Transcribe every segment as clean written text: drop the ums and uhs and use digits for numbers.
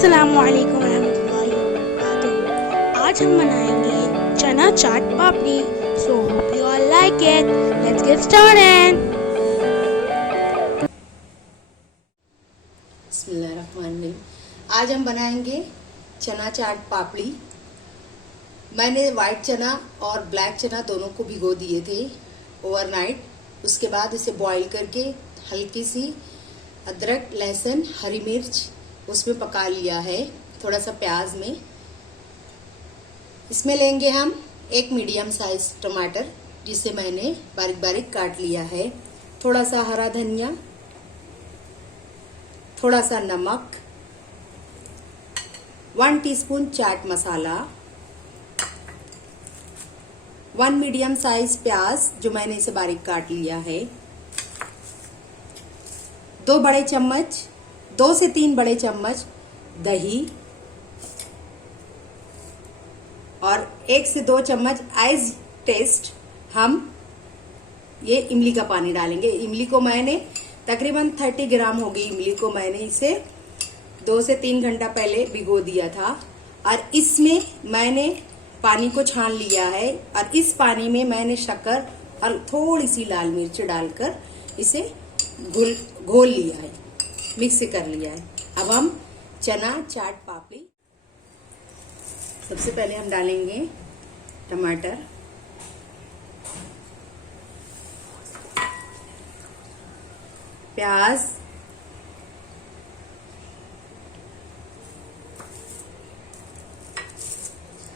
अस्सलामुअलैकुम रहमतुल्लाहि वबरकातुहू। आज हम बनाएंगे chana chaat papdi. So hope you all like it. Let's get started. बिस्मिल्लाहिर्रहमानिर्रहीम। आज हम बनाएंगे चना चाट पापड़ी। मैंने वाइट चना और ब्लैक चना दोनों को भिगो दिए थे ओवरनाइट। उसके बाद इसे बॉईल करके हल्की सी अदरक, लहसुन, हरी मिर्च उसमें पका लिया है, थोड़ा सा प्याज में। इसमें लेंगे हम एक मीडियम साइज टमाटर, जिसे मैंने बारीक बारीक काट लिया है, थोड़ा सा हरा धनिया, थोड़ा सा नमक, 1 teaspoon chaat masala, 1 medium size प्याज जो मैंने इसे बारीक काट लिया है, 2 से 3 बड़े चम्मच दही और 1 से 2 चम्मच एज टेस्ट हम ये इमली का पानी डालेंगे। इमली को मैंने तकरीबन 30 ग्राम होगी। इमली को मैंने इसे 2 से 3 घंटा पहले भिगो दिया था और इसमें मैंने पानी को छान लिया है और इस पानी में मैंने शक्कर और थोड़ी सी लाल मिर्च डालकर इसे घोल लिया है, मिक्स कर लिया है। अब हम चना चाट पापड़ी, सबसे पहले हम डालेंगे टमाटर, प्याज,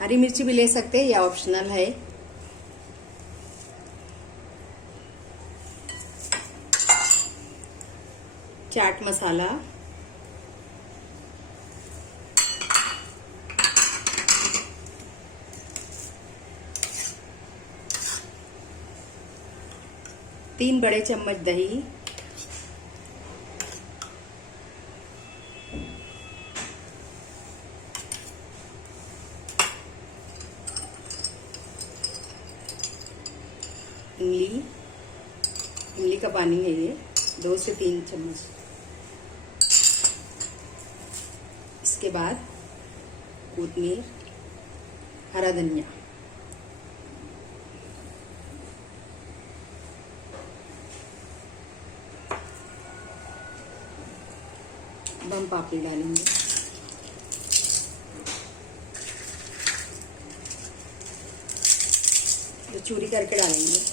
हरी मिर्ची भी ले सकते हैं, यह ऑप्शनल है। चाट मसाला, तीन बड़े चम्मच दही, इमली का पानी है ये, 2 से 3 चम्मच। इसके बाद कोतमीर, हरा धनिया, अब हम पापड़ी डालेंगे। तो चूरी करके डालेंगे।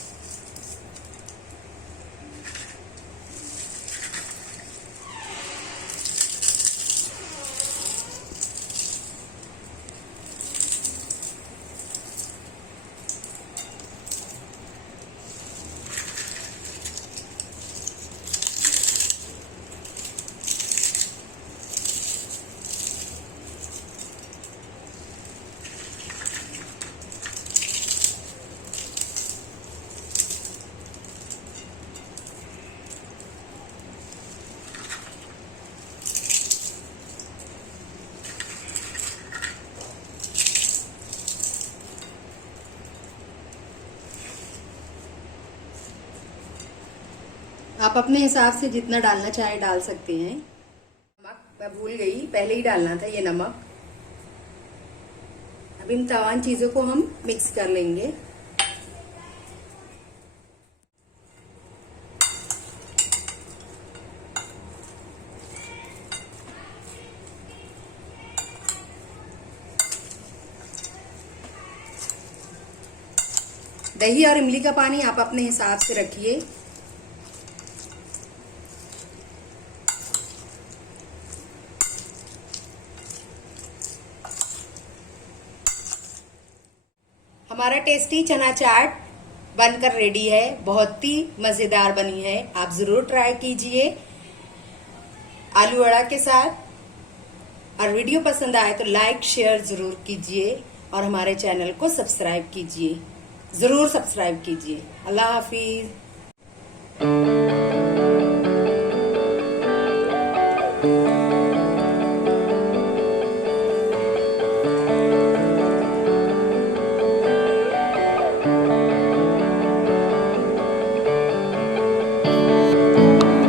आप अपने हिसाब से जितना डालना चाहे डाल सकते हैं। नमक मैं भूल गई, पहले ही डालना था ये नमक। अब इन तमाम चीजों को हम मिक्स कर लेंगे। दही और इमली का पानी आप अपने हिसाब से रखिए। हमारा टेस्टी चना चाट बनकर रेडी है, बहुत ही मजेदार बनी है। आप जरूर ट्राई कीजिए आलू वड़ा के साथ। और वीडियो पसंद आए तो लाइक शेयर जरूर कीजिए और हमारे चैनल को सब्सक्राइब कीजिए, जरूर सब्सक्राइब कीजिए। अल्लाह हाफिज।